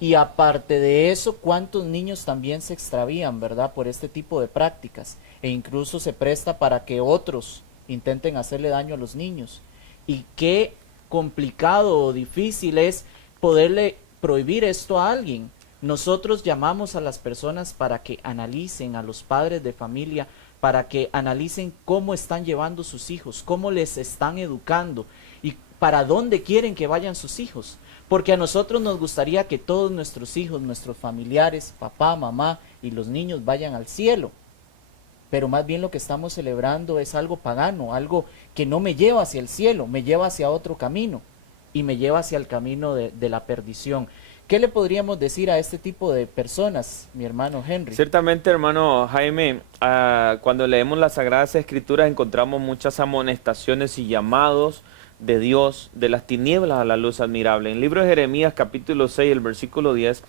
Y aparte de eso, ¿cuántos niños también se extravían, verdad? Por este tipo de prácticas. E incluso se presta para que otros intenten hacerle daño a los niños. Y qué complicado o difícil es poderle prohibir esto a alguien. Nosotros llamamos a las personas para que analicen, a los padres de familia, para que analicen cómo están llevando sus hijos, cómo les están educando. Y para dónde quieren que vayan sus hijos. Porque a nosotros nos gustaría que todos nuestros hijos, nuestros familiares, papá, mamá y los niños vayan al cielo. Pero más bien lo que estamos celebrando es algo pagano, algo que no me lleva hacia el cielo, me lleva hacia otro camino y me lleva hacia el camino de la perdición. ¿Qué le podríamos decir a este tipo de personas, mi hermano Henry? Ciertamente, hermano Jaime, cuando leemos las Sagradas Escrituras encontramos muchas amonestaciones y llamados de Dios, de las tinieblas a la luz admirable. En el libro de Jeremías, capítulo 6, el versículo 10,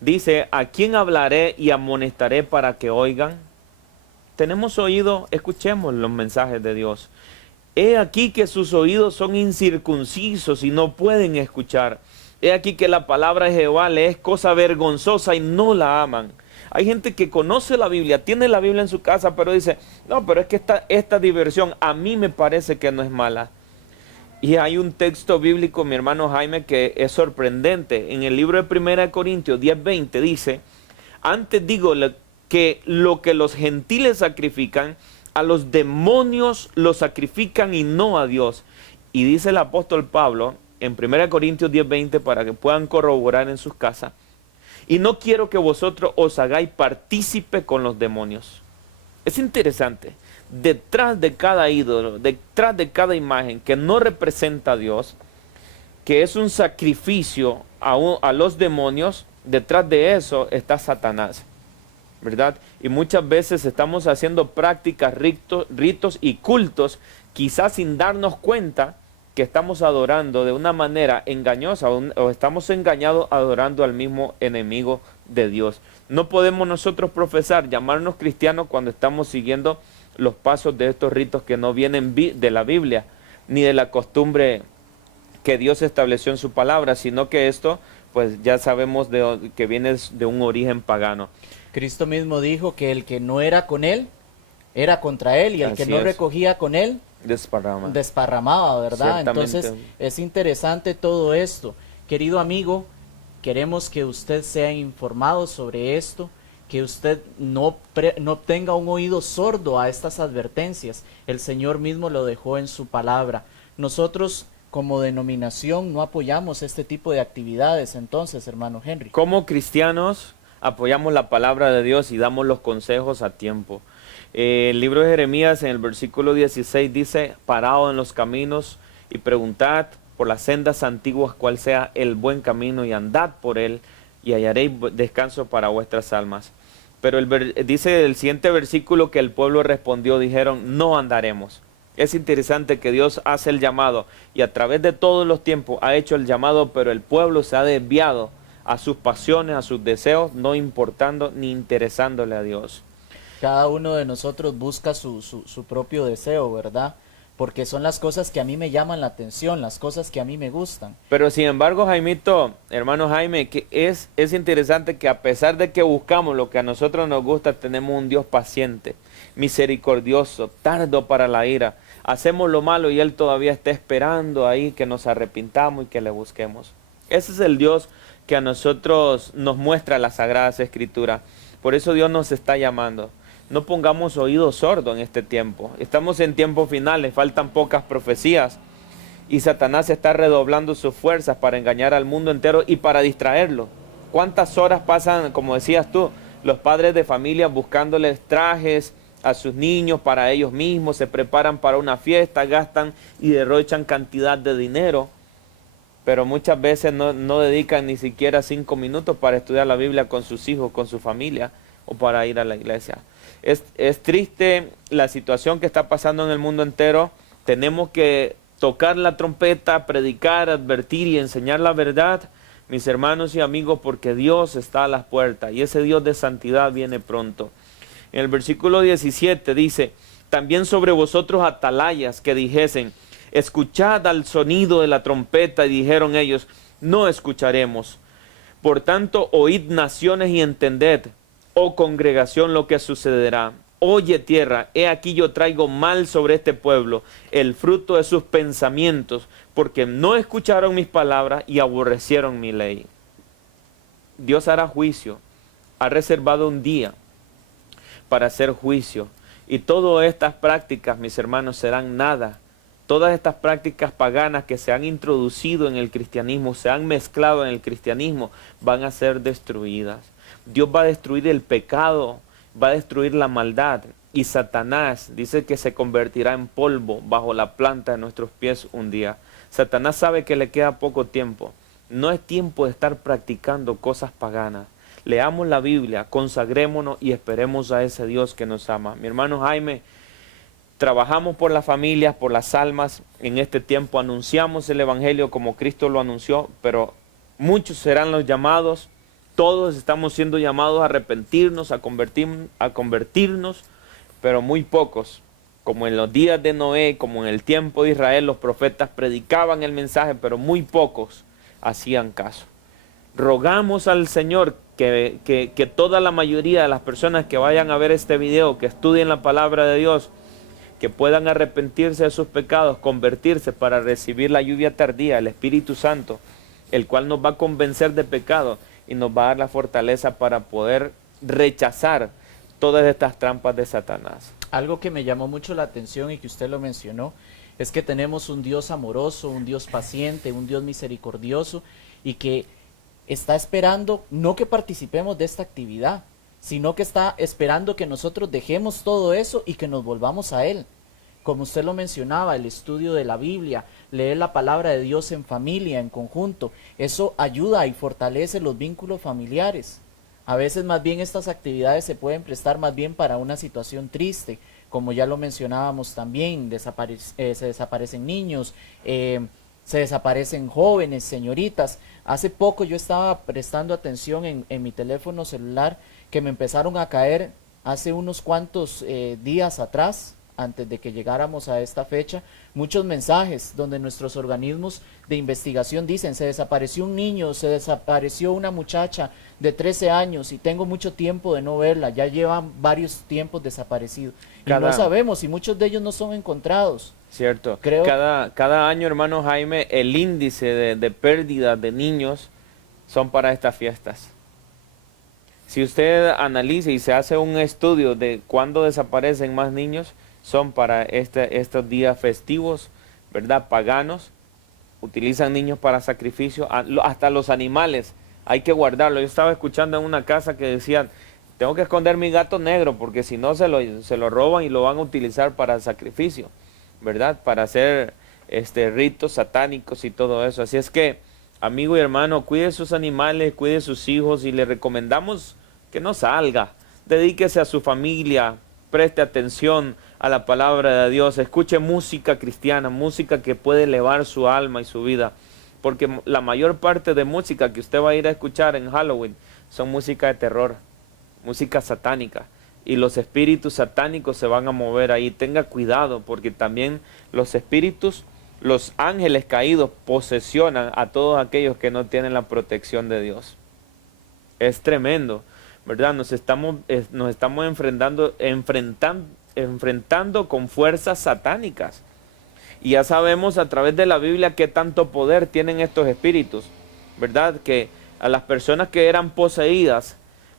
dice: ¿a quién hablaré y amonestaré para que oigan? Tenemos oído, escuchemos los mensajes de Dios. He aquí que sus oídos son incircuncisos y no pueden escuchar. He aquí que la palabra de Jehová le es cosa vergonzosa y no la aman. Hay gente que conoce la Biblia, tiene la Biblia en su casa, pero dice: no, pero es que esta diversión a mí me parece que no es mala. Y hay un texto bíblico, mi hermano Jaime, que es sorprendente. En el libro de 1 Corintios 10:20 dice: antes digo que lo que los gentiles sacrifican, a los demonios lo sacrifican y no a Dios. Y dice el apóstol Pablo en 1 Corintios 10:20, para que puedan corroborar en sus casas: y no quiero que vosotros os hagáis partícipe con los demonios. Es interesante. Detrás de cada ídolo, detrás de cada imagen que no representa a Dios, que es un sacrificio a los demonios, detrás de eso está Satanás, ¿verdad? Y muchas veces estamos haciendo prácticas, ritos y cultos, quizás sin darnos cuenta que estamos adorando de una manera engañosa o estamos engañados adorando al mismo enemigo de Dios. No podemos nosotros profesar, llamarnos cristianos cuando estamos siguiendo los pasos de estos ritos que no vienen de la Biblia, ni de la costumbre que Dios estableció en su palabra, sino que esto, pues ya sabemos que viene de un origen pagano. Cristo mismo dijo que el que no era con él, era contra él, y el que no recogía con él, desparramaba, ¿verdad? Entonces es interesante todo esto. Querido amigo, queremos que usted sea informado sobre esto, que usted no tenga un oído sordo a estas advertencias. El Señor mismo lo dejó en su palabra. Nosotros como denominación no apoyamos este tipo de actividades. Entonces, hermano Henry, como cristianos apoyamos la palabra de Dios y damos los consejos a tiempo. El libro de Jeremías en el versículo 16 dice: paraos en los caminos y preguntad por las sendas antiguas cuál sea el buen camino, y andad por él y hallaréis descanso para vuestras almas. Pero dice el siguiente versículo que el pueblo respondió, dijeron: no andaremos. Es interesante que Dios hace el llamado y a través de todos los tiempos ha hecho el llamado, pero el pueblo se ha desviado a sus pasiones, a sus deseos, no importando ni interesándole a Dios. Cada uno de nosotros busca su propio deseo, ¿verdad? Porque son las cosas que a mí me llaman la atención, las cosas que a mí me gustan. Pero sin embargo, Jaimito, hermano Jaime, que es interesante que a pesar de que buscamos lo que a nosotros nos gusta, tenemos un Dios paciente, misericordioso, tardo para la ira. Hacemos lo malo y Él todavía está esperando ahí que nos arrepintamos y que le busquemos. Ese es el Dios que a nosotros nos muestra las Sagradas Escrituras. Por eso Dios nos está llamando. No pongamos oído sordo en este tiempo. Estamos en tiempos finales, faltan pocas profecías. Y Satanás está redoblando sus fuerzas para engañar al mundo entero y para distraerlo. ¿Cuántas horas pasan, como decías tú, los padres de familia buscándoles trajes a sus niños para ellos mismos? Se preparan para una fiesta, gastan y derrochan cantidad de dinero. Pero muchas veces no dedican ni siquiera 5 minutos para estudiar la Biblia con sus hijos, con su familia o para ir a la iglesia. Es triste la situación que está pasando en el mundo entero. Tenemos que tocar la trompeta, predicar, advertir y enseñar la verdad, mis hermanos y amigos, porque Dios está a las puertas y ese Dios de santidad viene pronto. En el versículo 17 dice: también sobre vosotros atalayas que dijesen: escuchad al sonido de la trompeta, y dijeron ellos: no escucharemos. Por tanto, oíd naciones y entended, oh congregación, lo que sucederá. Oye tierra, he aquí yo traigo mal sobre este pueblo, el fruto de sus pensamientos, porque no escucharon mis palabras y aborrecieron mi ley. Dios hará juicio, ha reservado un día para hacer juicio, y todas estas prácticas, mis hermanos, serán nada todas estas prácticas paganas que se han introducido en el cristianismo, se han mezclado en el cristianismo, van a ser destruidas. Dios va a destruir el pecado, va a destruir la maldad, y Satanás dice que se convertirá en polvo bajo la planta de nuestros pies un día. Satanás sabe que le queda poco tiempo. No es tiempo de estar practicando cosas paganas. Leamos la Biblia, consagrémonos y esperemos a ese Dios que nos ama. Mi hermano Jaime, trabajamos por las familias, por las almas. En este tiempo anunciamos el Evangelio como Cristo lo anunció, pero muchos serán los llamados. Todos estamos siendo llamados a arrepentirnos, a convertirnos, pero muy pocos. Como en los días de Noé, como en el tiempo de Israel, los profetas predicaban el mensaje, pero muy pocos hacían caso. Rogamos al Señor que toda la mayoría de las personas que vayan a ver este video, que estudien la palabra de Dios, que puedan arrepentirse de sus pecados, convertirse para recibir la lluvia tardía, el Espíritu Santo, el cual nos va a convencer de pecado y nos va a dar la fortaleza para poder rechazar todas estas trampas de Satanás. Algo que me llamó mucho la atención y que usted lo mencionó, es que tenemos un Dios amoroso, un Dios paciente, un Dios misericordioso, y que está esperando no que participemos de esta actividad, sino que está esperando que nosotros dejemos todo eso y que nos volvamos a Él. Como usted lo mencionaba, el estudio de la Biblia, leer la palabra de Dios en familia, en conjunto, eso ayuda y fortalece los vínculos familiares. A veces más bien estas actividades se pueden prestar más bien para una situación triste, como ya lo mencionábamos también, se desaparecen niños, se desaparecen jóvenes, señoritas. Hace poco yo estaba prestando atención en mi teléfono celular que me empezaron a caer hace unos cuantos días atrás, antes de que llegáramos a esta fecha, muchos mensajes donde nuestros organismos de investigación dicen: se desapareció un niño, se desapareció una muchacha de 13 años y tengo mucho tiempo de no verla, ya llevan varios tiempos desaparecidos. Y no sabemos, y muchos de ellos no son encontrados. Cierto. Cada año, hermano Jaime, el índice de pérdida de niños son para estas fiestas. Si usted analiza y se hace un estudio de cuándo desaparecen más niños, son para estos días festivos, ¿verdad? Paganos. Utilizan niños para sacrificio, hasta los animales hay que guardarlo. Yo estaba escuchando en una casa que decían: tengo que esconder mi gato negro porque si no se lo roban y lo van a utilizar para sacrificio, ¿verdad? Para hacer ritos satánicos y todo eso. Así es que, amigo y hermano, cuide sus animales, cuide sus hijos, y le recomendamos que no salga. Dedíquese a su familia, preste atención a la palabra de Dios, escuche música cristiana, música que puede elevar su alma y su vida, porque la mayor parte de música que usted va a ir a escuchar en Halloween son música de terror, música satánica, y los espíritus satánicos se van a mover ahí. Tenga cuidado, porque también los espíritus, los ángeles caídos, posesionan a todos aquellos que no tienen la protección de Dios. Es tremendo, ¿verdad? Nos estamos enfrentando con fuerzas satánicas. Y ya sabemos a través de la Biblia qué tanto poder tienen estos espíritus, ¿verdad? Que a las personas que eran poseídas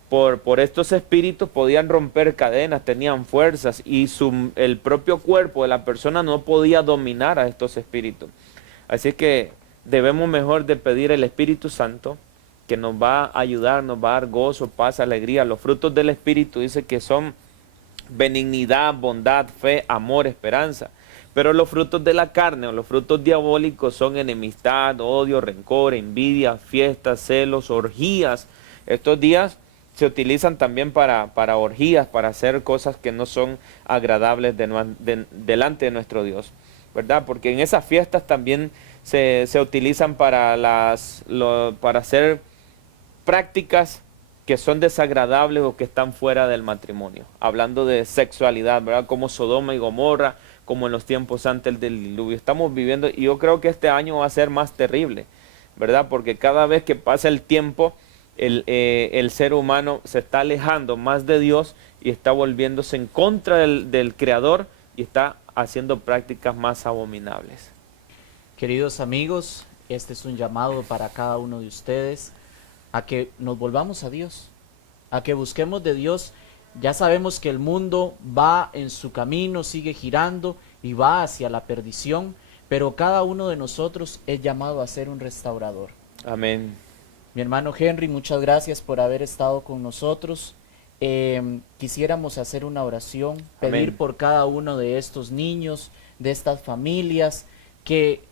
por estos espíritus podían romper cadenas, tenían fuerzas, y el propio cuerpo de la persona no podía dominar a estos espíritus. Así que debemos mejor de pedir el Espíritu Santo, que nos va a ayudar, nos va a dar gozo, paz, alegría. Los frutos del Espíritu dice que son benignidad, bondad, fe, amor, esperanza. Pero los frutos de la carne o los frutos diabólicos son enemistad, odio, rencor, envidia, fiestas, celos, orgías. Estos días se utilizan también para orgías, para hacer cosas que no son agradables delante de nuestro Dios, ¿verdad? Porque en esas fiestas también se utilizan para hacer prácticas que son desagradables o que están fuera del matrimonio. Hablando de sexualidad, ¿verdad? Como Sodoma y Gomorra, como en los tiempos antes del diluvio. Estamos viviendo, y yo creo que este año va a ser más terrible, ¿verdad? Porque cada vez que pasa el tiempo, el ser humano se está alejando más de Dios y está volviéndose en contra del Creador, y está haciendo prácticas más abominables. Queridos amigos, este es un llamado para cada uno de ustedes a que nos volvamos a Dios, a que busquemos de Dios. Ya sabemos que el mundo va en su camino, sigue girando, y va hacia la perdición, pero cada uno de nosotros es llamado a ser un restaurador. Amén. Mi hermano Henry, muchas gracias por haber estado con nosotros. Quisiéramos hacer una oración, pedir Amén. por cada uno de estos niños, de estas familias, que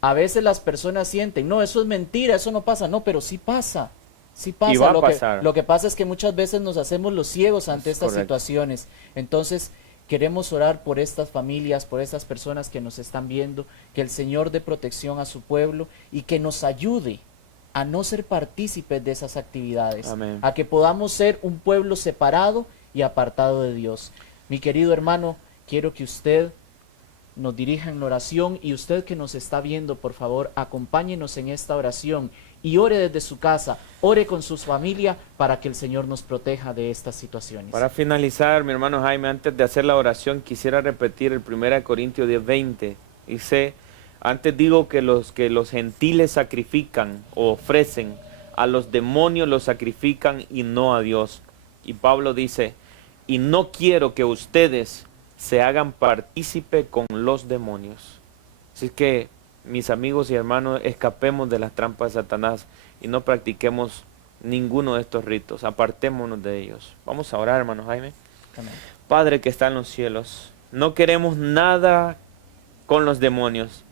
a veces las personas sienten, no, eso es mentira, eso no pasa, no, pero sí pasa. Sí pasa. Y va a lo pasar. lo que pasa es que muchas veces nos hacemos los ciegos ante Es estas correcto. situaciones. Entonces, queremos orar por estas familias, por estas personas que nos están viendo, que el Señor dé protección a su pueblo y que nos ayude a no ser partícipes de esas actividades, Amén. a que podamos ser un pueblo separado y apartado de Dios. Mi querido hermano, quiero que usted nos dirija en la oración, y usted que nos está viendo, por favor, acompáñenos en esta oración y ore desde su casa, ore con su familia para que el Señor nos proteja de estas situaciones. Para finalizar, mi hermano Jaime, antes de hacer la oración, quisiera repetir el 1 Corintios 10:20. Dice, antes digo que los gentiles sacrifican o ofrecen, a los demonios los sacrifican y no a Dios. Y Pablo dice, y no quiero que ustedes se hagan partícipe con los demonios. Así que, mis amigos y hermanos, escapemos de las trampas de Satanás y no practiquemos ninguno de estos ritos, apartémonos de ellos. Vamos a orar, hermano Jaime. Amén. Padre que está en los cielos, no queremos nada con los demonios.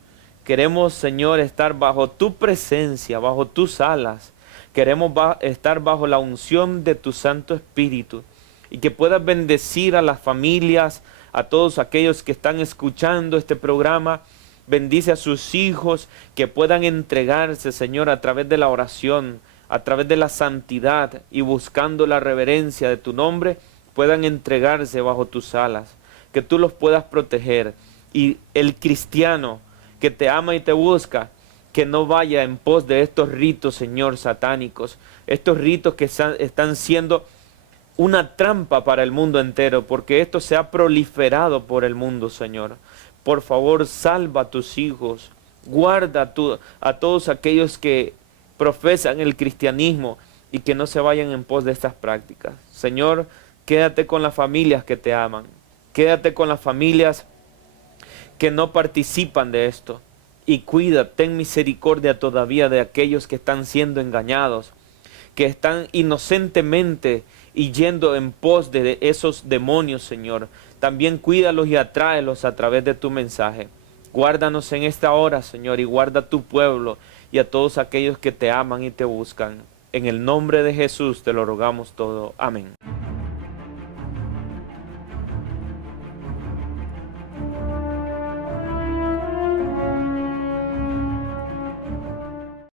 Queremos, Señor, estar bajo tu presencia, bajo tus alas. Queremos estar bajo la unción de tu Santo Espíritu, y que puedas bendecir a las familias, a todos aquellos que están escuchando este programa. Bendice a sus hijos, que puedan entregarse, Señor, a través de la oración, a través de la santidad y buscando la reverencia de tu nombre, puedan entregarse bajo tus alas, que tú los puedas proteger. Y el cristiano que te ama y te busca, que no vaya en pos de estos ritos, Señor, satánicos, estos ritos que están siendo una trampa para el mundo entero, porque esto se ha proliferado por el mundo, Señor. Por favor, salva a tus hijos, guarda a todos aquellos que profesan el cristianismo y que no se vayan en pos de estas prácticas. Señor, quédate con las familias que te aman, quédate con las familias que no participan de esto, y cuida, ten misericordia todavía de aquellos que están siendo engañados, que están inocentemente y yendo en pos de esos demonios, Señor. También cuídalos y atráelos a través de tu mensaje. Guárdanos en esta hora, Señor, y guarda a tu pueblo y a todos aquellos que te aman y te buscan. En el nombre de Jesús te lo rogamos todo. Amén.